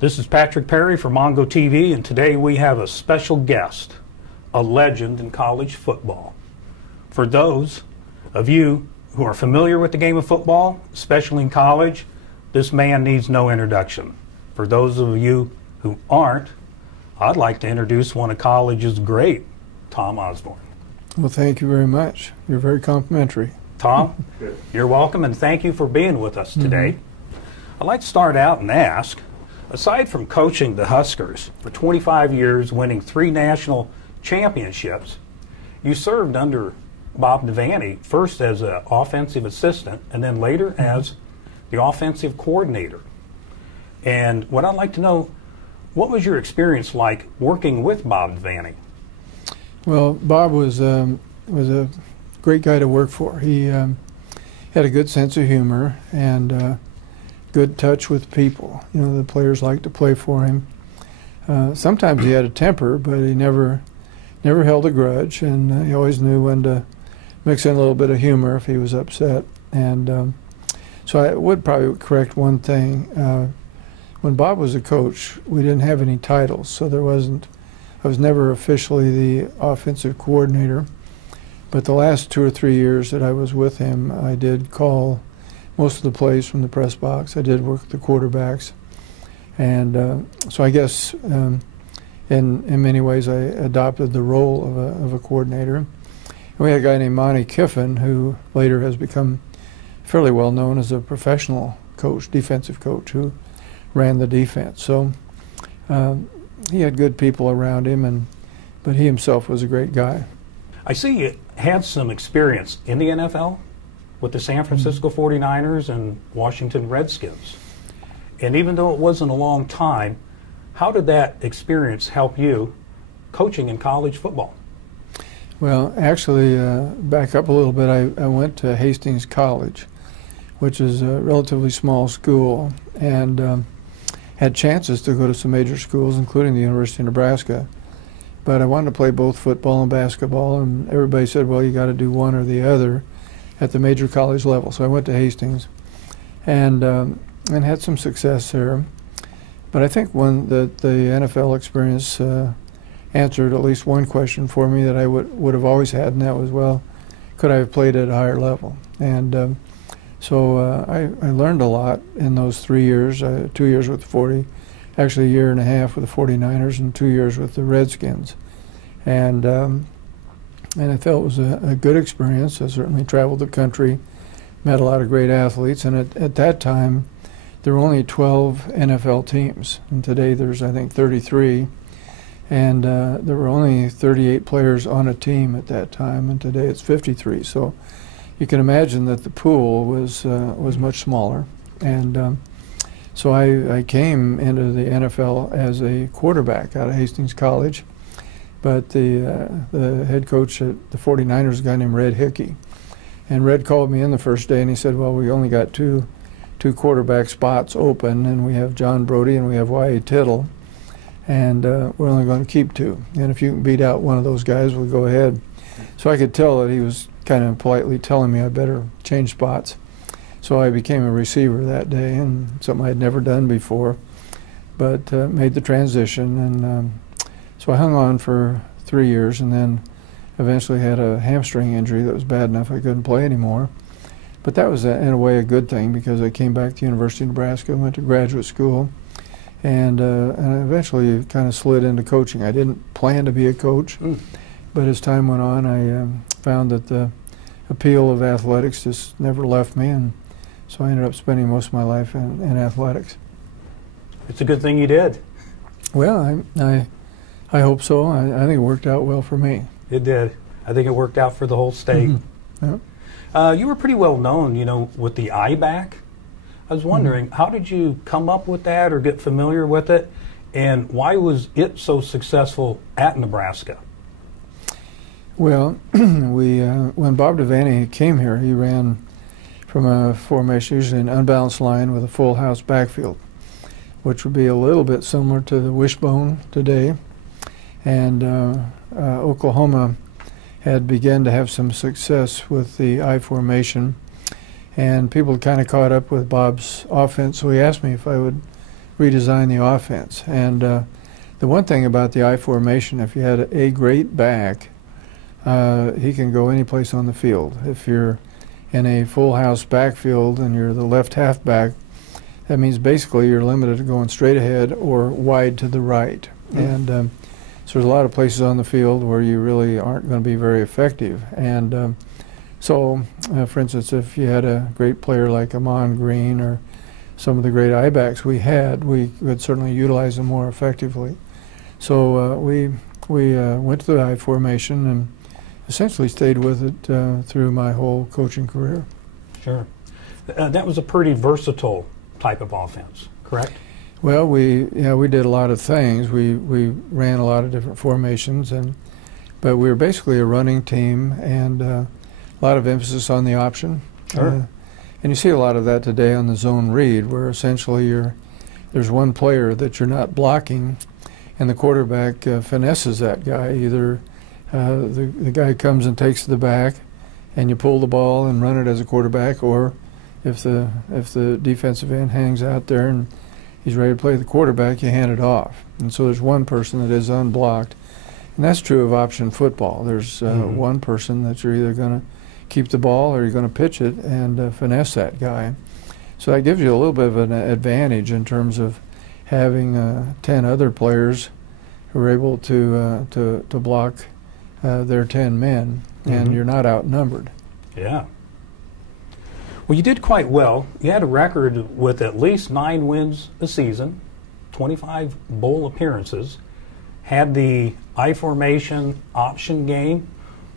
This is Patrick Perry from Mongo TV, and today we have a special guest, a legend in college football. For those of you who are familiar with the game of football, especially in college, this man needs no introduction. For those of you who aren't, I'd like to introduce one of college's great, Tom Osborne. Well, thank you very much. You're very complimentary. Tom, you're welcome, and thank you for being with us today. I'd like to start out and ask, aside from coaching the Huskers for 25 years, winning 3 national championships, you served under Bob Devaney, first as an offensive assistant and then later as the offensive coordinator. And what I'd like to know, what was your experience like working with Bob Devaney? Well, Bob was a great guy to work for. He had a good sense of humor and good touch with people. You know, the players liked to play for him. Sometimes he had a temper, but he never held a grudge, and he always knew when to mix in a little bit of humor if he was upset. And so I would probably correct one thing. When Bob was a coach, we didn't have any titles, so I was never officially the offensive coordinator. But the last 2 or 3 years that I was with him, I did call most of the plays from the press box. I did work with the quarterbacks. And so I guess in many ways I adopted the role of a coordinator. And we had a guy named Monty Kiffin who later has become fairly well known as a professional coach, defensive coach, who ran the defense. So he had good people around him, but he himself was a great guy. I see you had some experience in the NFL with the San Francisco 49ers and Washington Redskins. And even though it wasn't a long time, how did that experience help you coaching in college football? Well, actually, back up a little bit, I went to Hastings College, which is a relatively small school, and had chances to go to some major schools, including the University of Nebraska. But I wanted to play both football and basketball, and everybody said, well, you got to do one or the other at the major college level. So I went to Hastings and had some success there. But I think the NFL experience answered at least one question for me that I would have always had, and that was, well, could I have played at a higher level? And so I learned a lot in those 3 years, 2 years with the 40, actually a year and a half with the 49ers and 2 years with the Redskins. And I felt it was a good experience. I certainly traveled the country, met a lot of great athletes, and at that time there were only 12 NFL teams, and today there's, I think, 33. And there were only 38 players on a team at that time, and today it's 53. So you can imagine that the pool was much smaller. And so I came into the NFL as a quarterback out of Hastings College, but the head coach at the 49ers was a guy named Red Hickey. And Red called me in the first day and he said, well, we only got two quarterback spots open, and we have John Brody and we have Y.A. Tittle, and we're only going to keep 2. And if you can beat out one of those guys, we'll go ahead. So I could tell that he was kind of politely telling me I better change spots. So I became a receiver that day, and something I had never done before, but made the transition. And so I hung on for 3 years, and then eventually had a hamstring injury that was bad enough I couldn't play anymore. But that was, in a way, a good thing, because I came back to the University of Nebraska, went to graduate school, and I eventually kind of slid into coaching. I didn't plan to be a coach, but as time went on, I found that the appeal of athletics just never left me, and so I ended up spending most of my life in athletics. It's a good thing you did. Well, I hope so. I think it worked out well for me. It did. I think it worked out for the whole state. Yeah. You were pretty well known, you know, with the eye back. I was wondering, how did you come up with that or get familiar with it, and why was it so successful at Nebraska? Well, when Bob Devaney came here, he ran from a formation, usually an unbalanced line with a full house backfield, which would be a little bit similar to the wishbone today. And Oklahoma had begun to have some success with the I formation, and people kind of caught up with Bob's offense, so he asked me if I would redesign the offense. And the one thing about the I formation, if you had a great back, he can go any place on the field. If you're in a full house backfield and you're the left halfback, that means basically you're limited to going straight ahead or wide to the right. And so there's a lot of places on the field where you really aren't going to be very effective. And so, for instance, if you had a great player like Amon Green or some of the great I-backs we had, we could certainly utilize them more effectively. So we went to the I formation and essentially stayed with it through my whole coaching career. Sure. That was a pretty versatile type of offense, correct? Well, we did a lot of things. We ran a lot of different formations, but we were basically a running team and a lot of emphasis on the option. Sure. And you see a lot of that today on the zone read, where essentially there's one player that you're not blocking, and the quarterback finesses that guy. Either the guy comes and takes the back, and you pull the ball and run it as a quarterback, or if the defensive end hangs out there and he's ready to play the quarterback, you hand it off. And so there's one person that is unblocked, and that's true of option football. There's one person that you're either going to keep the ball or you're going to pitch it and finesse that guy. So that gives you a little bit of an advantage in terms of having 10 other players who are able to block their 10 men, and you're not outnumbered. Yeah. Well, you did quite well. You had a record with at least 9 wins a season, 25 bowl appearances, had the I formation option game.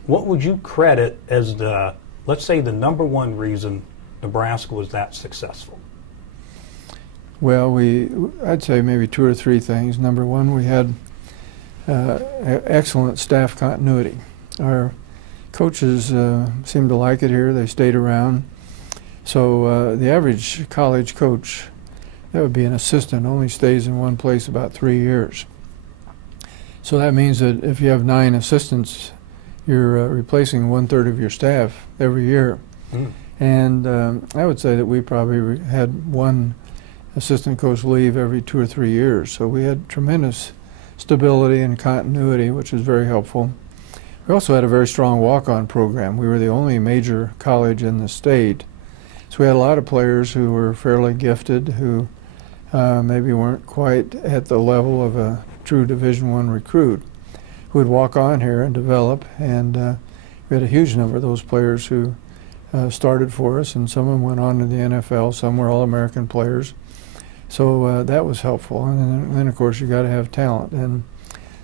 What would you credit as the, let's say, the #1 reason Nebraska was that successful? Well, I'd say maybe 2 or 3 things. Number one, we had excellent staff continuity. Our coaches seemed to like it here. They stayed around. So the average college coach, that would be an assistant, only stays in one place about 3 years. So that means that if you have 9 assistants, you're replacing 1/3 of your staff every year. And I would say that we probably had one assistant coach leave every 2 or 3 years. So we had tremendous stability and continuity, which was very helpful. We also had a very strong walk-on program. We were the only major college in the state. So we had a lot of players who were fairly gifted, who maybe weren't quite at the level of a true Division I recruit, who would walk on here and develop. And we had a huge number of those players who started for us, and some of them went on to the NFL. Some were All-American players. So that was helpful. And then of course, you got to have talent. And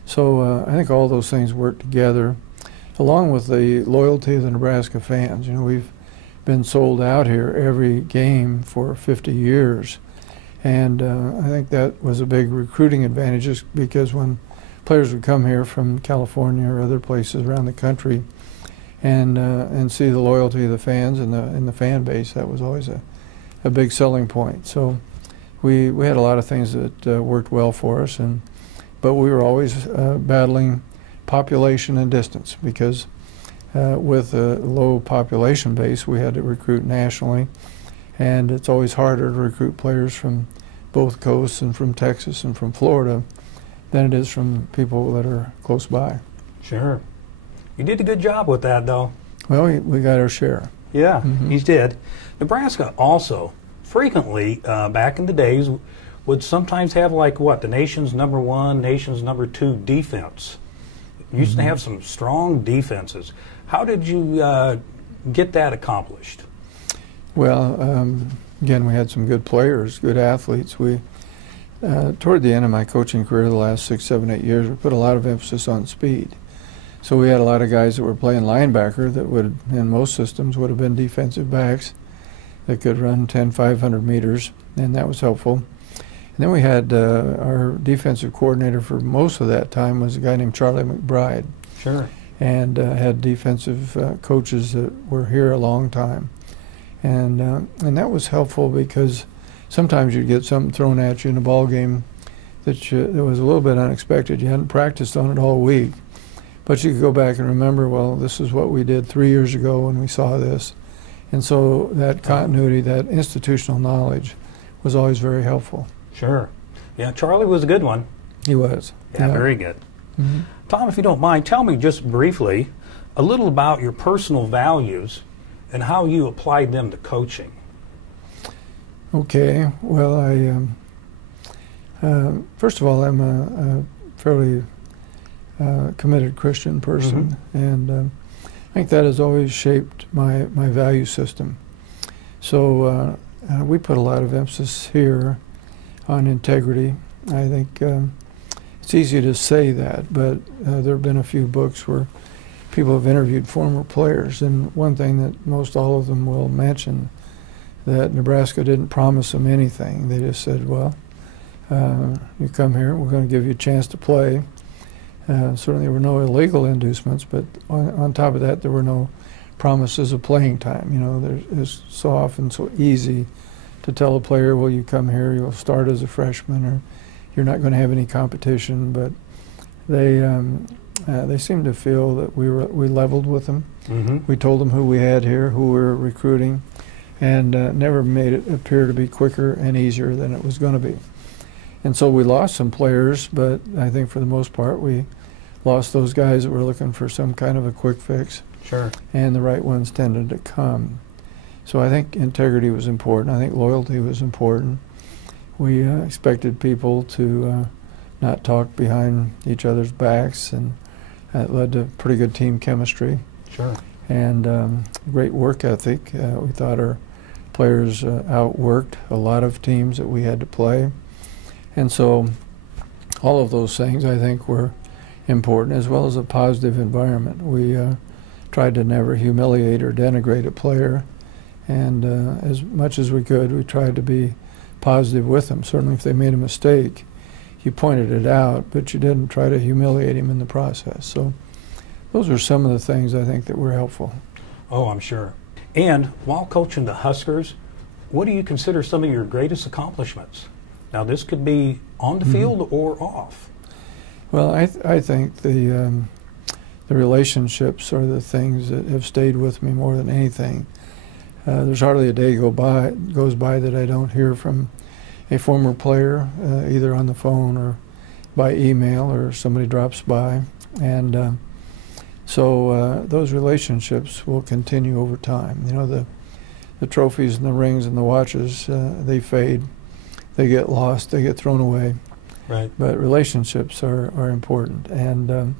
so I think all those things work together, along with the loyalty of the Nebraska fans. You know, we've been sold out here every game for 50 years. And I think that was a big recruiting advantage, just because when players would come here from California or other places around the country and see the loyalty of the fans and the fan base, that was always a big selling point. So we had a lot of things that worked well for us, but we were always battling population and distance, because with a low population base, we had to recruit nationally, and it's always harder to recruit players from both coasts and from Texas and from Florida than it is from people that are close by. Sure. You did a good job with that, though. Well, we got our share. Yeah, you did. Nebraska also frequently, back in the days, would sometimes have the nation's #1, nation's #2 defense. Used to have some strong defenses. How did you get that accomplished? Well, again, we had some good players, good athletes. We, toward the end of my coaching career, the last 6, 7, 8 years, we put a lot of emphasis on speed. So we had a lot of guys that were playing linebacker that would, in most systems, would have been defensive backs that could run 10, 500 meters, and that was helpful. And then we had our defensive coordinator for most of that time was a guy named Charlie McBride. Sure. And had defensive coaches that were here a long time. And that was helpful, because sometimes you'd get something thrown at you in a ball game that was a little bit unexpected. You hadn't practiced on it all week. But you could go back and remember, well, this is what we did 3 years ago when we saw this. And so that continuity, that institutional knowledge was always very helpful. Sure. Yeah, Charlie was a good one. He was. Yeah, very good. Mm-hmm. Tom, if you don't mind, tell me just briefly a little about your personal values and how you applied them to coaching. Okay. Well, first of all, I'm a fairly committed Christian person, and I think that has always shaped my value system. So we put a lot of emphasis here on integrity. I think it's easy to say that, but there have been a few books where people have interviewed former players, and one thing that most all of them will mention, that Nebraska didn't promise them anything. They just said, well, you come here, we're going to give you a chance to play. Certainly there were no illegal inducements, but on top of that, there were no promises of playing time. You know, it's so often so easy to tell a player, well, you come here, you'll start as a freshman, or you're not going to have any competition. But they seemed to feel that we leveled with them. Mm-hmm. We told them who we had here, who we were recruiting, and never made it appear to be quicker and easier than it was going to be. And so we lost some players, but I think for the most part we lost those guys that were looking for some kind of a quick fix. Sure. And the right ones tended to come. So I think integrity was important. I think loyalty was important. We expected people to not talk behind each other's backs, and that led to pretty good team chemistry. Sure. And great work ethic. We thought our players outworked a lot of teams that we had to play. And so all of those things, I think, were important, as well as a positive environment. We tried to never humiliate or denigrate a player, and as much as we could, we tried to be positive with them. Certainly if they made a mistake, you pointed it out, but you didn't try to humiliate him in the process. So those are some of the things I think that were helpful. Oh, I'm sure. And while coaching the Huskers, what do you consider some of your greatest accomplishments? Now, this could be on the field or off. Well, I think the relationships are the things that have stayed with me more than anything. There's hardly a day goes by that I don't hear from a former player, either on the phone or by email, or somebody drops by. And so those relationships will continue over time. You know, the trophies and the rings and the watches, they fade. They get lost, they get thrown away. Right. But relationships are important. And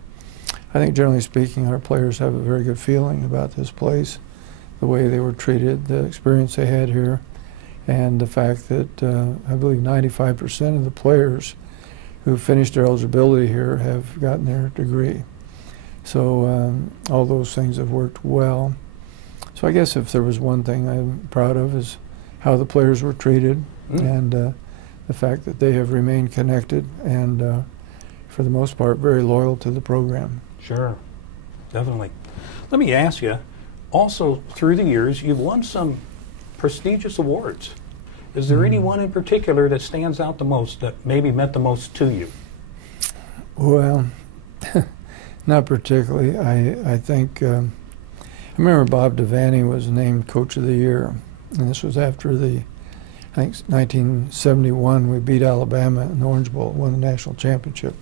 I think generally speaking, our players have a very good feeling about this place, the way they were treated, the experience they had here, and the fact that I believe 95% of the players who finished their eligibility here have gotten their degree. So all those things have worked well. So I guess if there was one thing I'm proud of is how the players were treated, and the fact that they have remained connected and, for the most part, very loyal to the program. Sure, definitely. Let me ask you, also through the years, you've won some prestigious awards. Is there any one in particular that stands out the most, that maybe meant the most to you? Well, not particularly. I think, I remember Bob Devaney was named Coach of the Year, and this was after I think 1971, we beat Alabama in the Orange Bowl, won the national championship.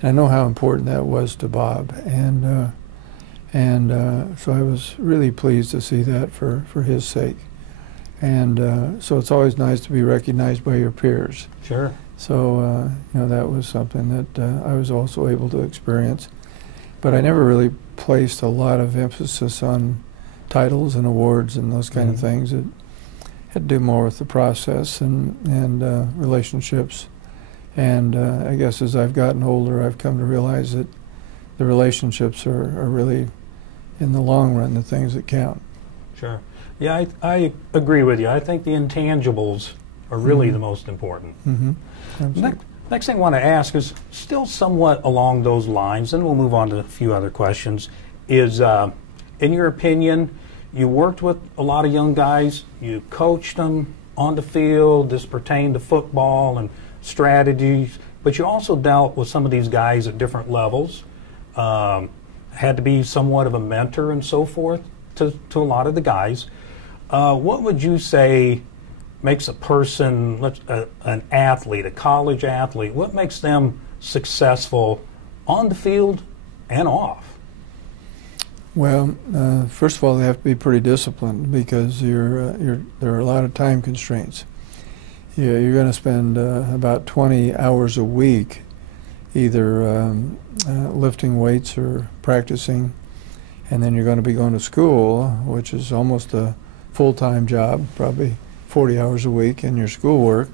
And I know how important that was to Bob, and so I was really pleased to see that for his sake. And so it's always nice to be recognized by your peers. Sure. So you know, that was something that I was also able to experience. But I never really placed a lot of emphasis on titles and awards and those kind of things. It had to do more with the process and relationships. And I guess as I've gotten older, I've come to realize that the relationships are really, in the long run, the things that count. Sure. Yeah, I agree with you. I think the intangibles are really the most important. Next thing I want to ask is still somewhat along those lines, and we'll move on to a few other questions, is, in your opinion, you worked with a lot of young guys, you coached them on the field, this pertained to football and strategies, but you also dealt with some of these guys at different levels, had to be somewhat of a mentor and so forth to a lot of the guys. What would you say makes a person, an athlete, a college athlete, what makes them successful on the field and off? Well, first of all, they have to be pretty disciplined because there are a lot of time constraints. You're going to spend about 20 hours a week either lifting weights or practicing, and then you're going to be going to school, which is almost a full-time job, probably 40 hours a week in your schoolwork,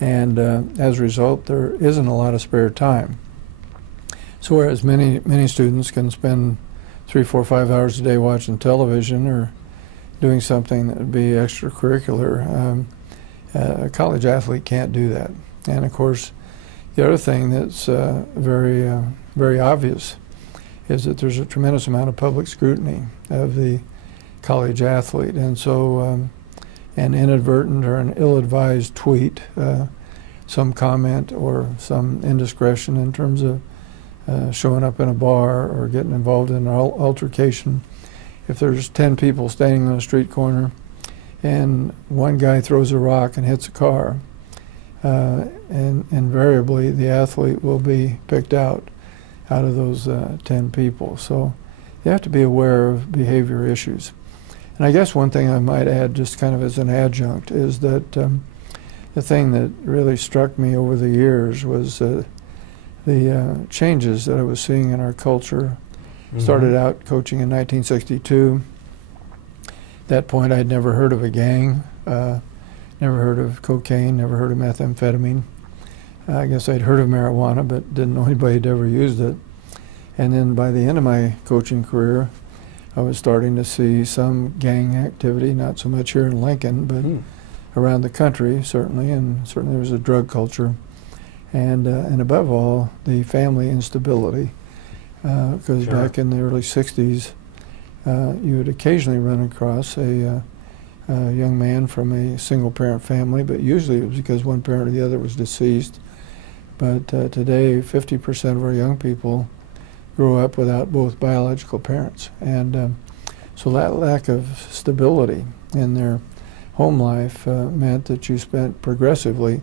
and as a result, there isn't a lot of spare time. So whereas many students can spend 3, 4, 5 hours a day watching television or doing something that would be extracurricular, a college athlete can't do that. And of course, the other thing that's very obvious is that there's a tremendous amount of public scrutiny of the college athlete, and so an inadvertent or an ill-advised tweet, some comment or some indiscretion in terms of showing up in a bar or getting involved in an altercation. If there's 10 people standing on a street corner and one guy throws a rock and hits a car, and invariably the athlete will be picked out of those 10 people. So you have to be aware of behavior issues. And I guess one thing I might add, just kind of as an adjunct, is that the thing that really struck me over the years was the changes that I was seeing in our culture. Mm-hmm. Started out coaching in 1962. At that point, I'd never heard of a gang, never heard of cocaine, never heard of methamphetamine. I guess I'd heard of marijuana, but didn't know anybody had ever used it. And then by the end of my coaching career, I was starting to see some gang activity, not so much here in Lincoln, but around the country, certainly, and certainly there was a drug culture. And above all, the family instability, because sure. Back in the early 60s, you would occasionally run across a young man from a single-parent family, but usually it was because one parent or the other was deceased. But today, 50% of our young people grow up without both biological parents. And so that lack of stability in their home life meant that you spent progressively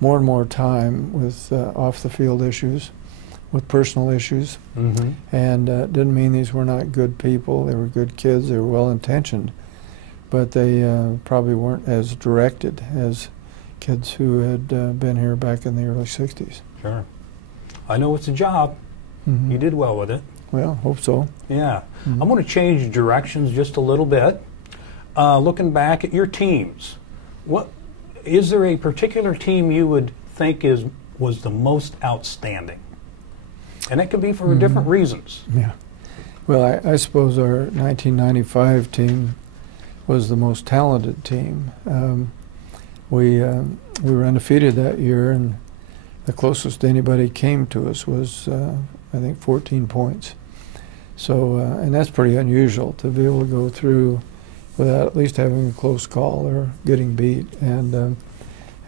more and more time with off-the-field issues, with personal issues. Mm-hmm. And didn't mean these were not good people. They were good kids. They were well-intentioned. But they probably weren't as directed as kids who had been here back in the early 60s. Sure. I know it's a job. Mm-hmm. You did well with it. Well, hope so. Yeah. Mm-hmm. I'm going to change directions just a little bit. Looking back at your teams, is there a particular team you would think was the most outstanding? And it could be for different reasons. Yeah. Well, I suppose our 1995 team was the most talented team. We were undefeated that year, and the closest anybody came to us was, I think, 14 points. So, and that's pretty unusual to be able to go through without at least having a close call or getting beat. And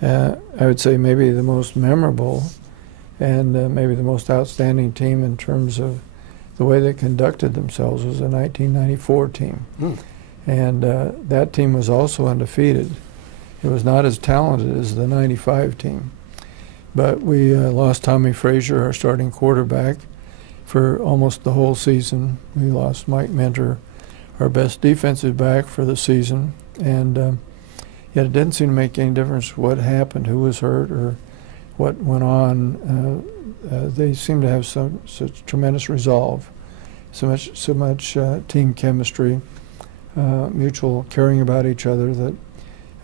I would say maybe the most memorable and maybe the most outstanding team in terms of the way they conducted themselves was the 1994 team. And that team was also undefeated. It was not as talented as the 95 team. But we lost Tommy Frazier, our starting quarterback, for almost the whole season. We lost Mike Minter, our best defensive back, for the season. And yet it didn't seem to make any difference what happened, who was hurt, or what went on. They seemed to have such tremendous resolve, so much team chemistry, mutual caring about each other, that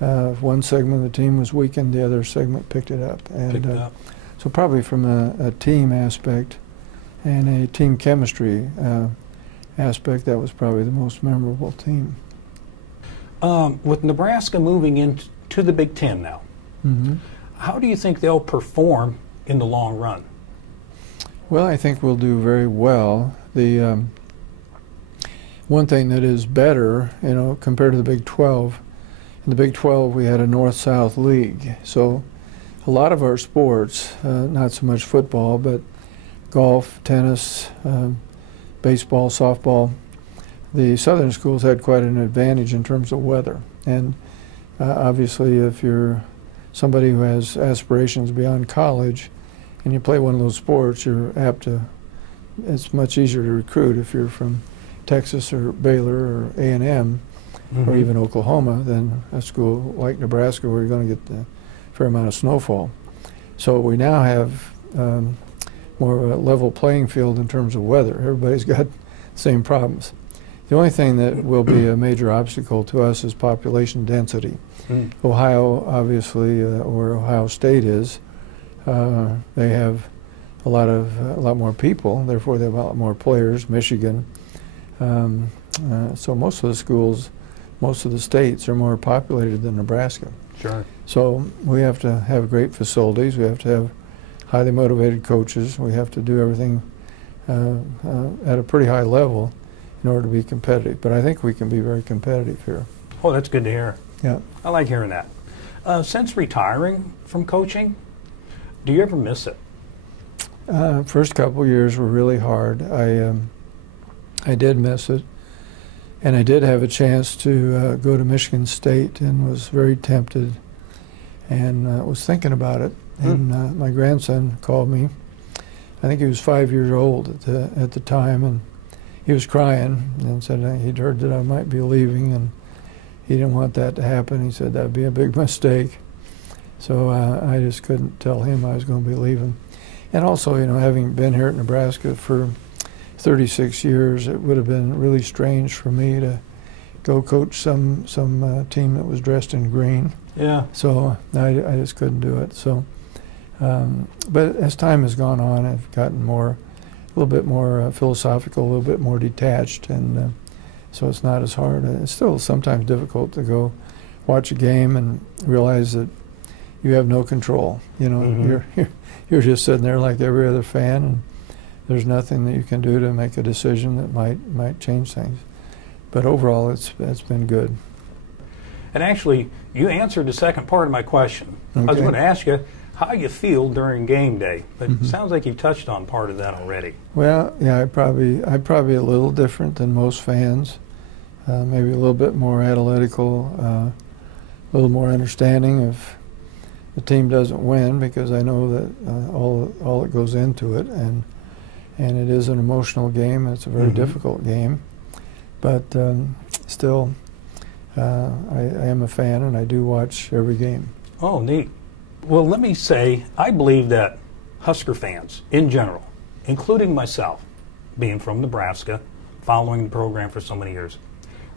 if one segment of the team was weakened, the other segment picked it up. And so probably from a team aspect and a team chemistry aspect, that was probably the most memorable team. With Nebraska moving into the Big Ten now, how do you think they'll perform in the long run? Well, I think we'll do very well. The one thing that is better, compared to the Big 12, in the Big 12 we had a North-South league. So a lot of our sports, not so much football, but golf, tennis, baseball, softball, the southern schools had quite an advantage in terms of weather. And Obviously, if you're somebody who has aspirations beyond college and you play one of those sports, you're apt to, it's much easier to recruit if you're from Texas or Baylor or A&M or even Oklahoma than a school like Nebraska where you're going to get a fair amount of snowfall. So we now have more of a level playing field in terms of weather. Everybody's got the same problems. The only thing that will be a major obstacle to us is population density. Ohio, obviously, or Ohio State is, they have a lot more people. Therefore, they have a lot more players. Michigan, so most of the schools, most of the states are more populated than Nebraska. Sure. So we have to have great facilities. We have to have highly motivated coaches. We have to do everything at a pretty high level in order to be competitive. But I think we can be very competitive here. Oh, that's good to hear. Yeah. I like hearing that. Since retiring from coaching, do you ever miss it? First couple years were really hard. I did miss it. And I did have a chance to go to Michigan State and was very tempted and was thinking about it. And my grandson called me. I think he was 5 years old at the time, and he was crying and said he'd heard that I might be leaving, and he didn't want that to happen. He said that'd be a big mistake. So I just couldn't tell him I was going to be leaving. And also, you know, having been here at Nebraska for 36 years, it would have been really strange for me to go coach some team that was dressed in green. Yeah. So I just couldn't do it. So, but as time has gone on, I've gotten a little bit more philosophical, a little bit more detached, and so it's not as hard. It's still sometimes difficult to go watch a game and realize that you have no control. You know, you're just sitting there like every other fan, and there's nothing that you can do to make a decision that might change things. But overall, it's been good. And actually, you answered the second part of my question. Okay. I was going to ask you how you feel during game day, but it sounds like you touched on part of that already. Well, yeah, I'm probably a little different than most fans. Maybe a little bit more analytical, a little more understanding if the team doesn't win, because I know that all that goes into it, and it is an emotional game. It's a very difficult game, but still, I am a fan, and I do watch every game. Oh, neat. Well, let me say, I believe that Husker fans, in general, including myself, being from Nebraska, following the program for so many years,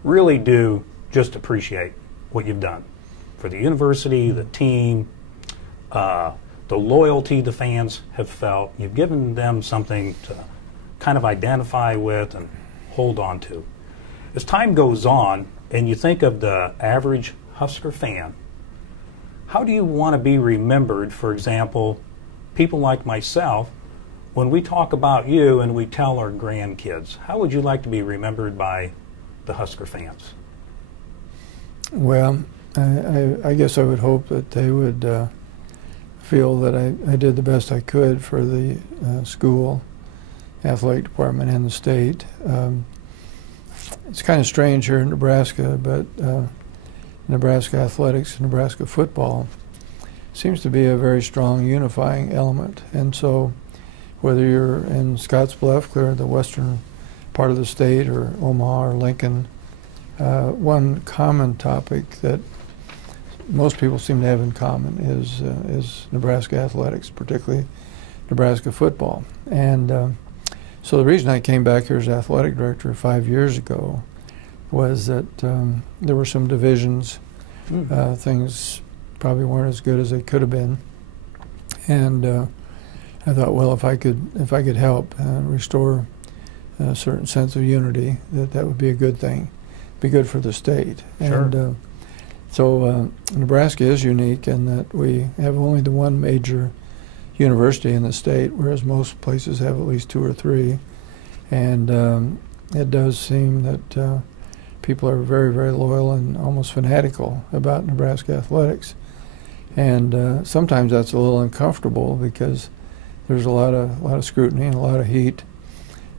really do just appreciate what you've done for the university, the team, the loyalty the fans have felt. You've given them something to kind of identify with and hold on to. As time goes on and you think of the average Husker fan, how do you want to be remembered? For example, people like myself, when we talk about you and we tell our grandkids, how would you like to be remembered by the Husker fans? Well, I guess I would hope that they would feel that I did the best I could for the school, athletic department, and the state. It's kind of strange here in Nebraska, but Nebraska athletics, Nebraska football seems to be a very strong unifying element. And so whether you're in Scottsbluff, clear the western part of the state, or Omaha or Lincoln, one common topic that most people seem to have in common is Nebraska athletics, particularly Nebraska football. And so the reason I came back here as athletic director 5 years ago was that there were some divisions. Things probably weren't as good as they could have been, and I thought, well, if I could help restore a certain sense of unity, that would be a good thing, be good for the state. Sure. And so Nebraska is unique in that we have only the one major university in the state, whereas most places have at least two or three. And it does seem that people are very, very loyal and almost fanatical about Nebraska athletics. And sometimes that's a little uncomfortable because there's a lot of scrutiny and a lot of heat.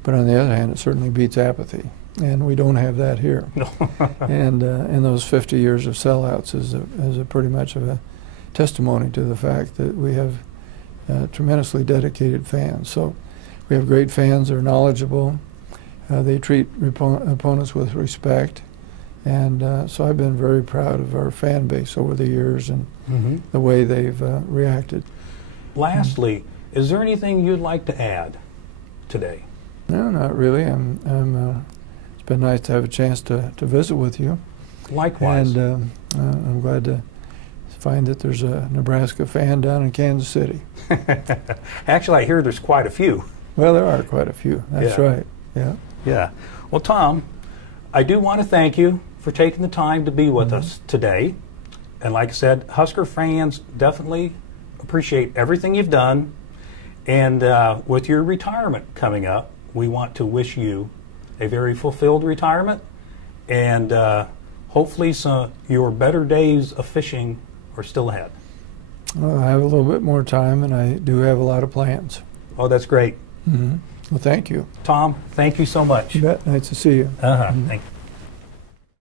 But on the other hand, it certainly beats apathy. and we don't have that here. No. And those 50 years of sellouts is a pretty much of a testimony to the fact that we have tremendously dedicated fans. So we have great fans. They're knowledgeable. They treat opponents with respect. And so I've been very proud of our fan base over the years and the way they've reacted. Lastly, is there anything you'd like to add today? No, not really. It's been nice to have a chance to visit with you. Likewise. And I'm glad to find that there's a Nebraska fan down in Kansas City. Actually, I hear there's quite a few. Well, there are quite a few. That's right. Yeah. Yeah. Well, Tom, I do want to thank you for taking the time to be with us today. And like I said, Husker fans definitely appreciate everything you've done. And with your retirement coming up, we want to wish you a very fulfilled retirement. And hopefully your better days of fishing are still ahead. Well, I have a little bit more time, and I do have a lot of plans. Oh, that's great. Well, thank you. Tom, thank you so much. You bet. Nice to see you. Thank you.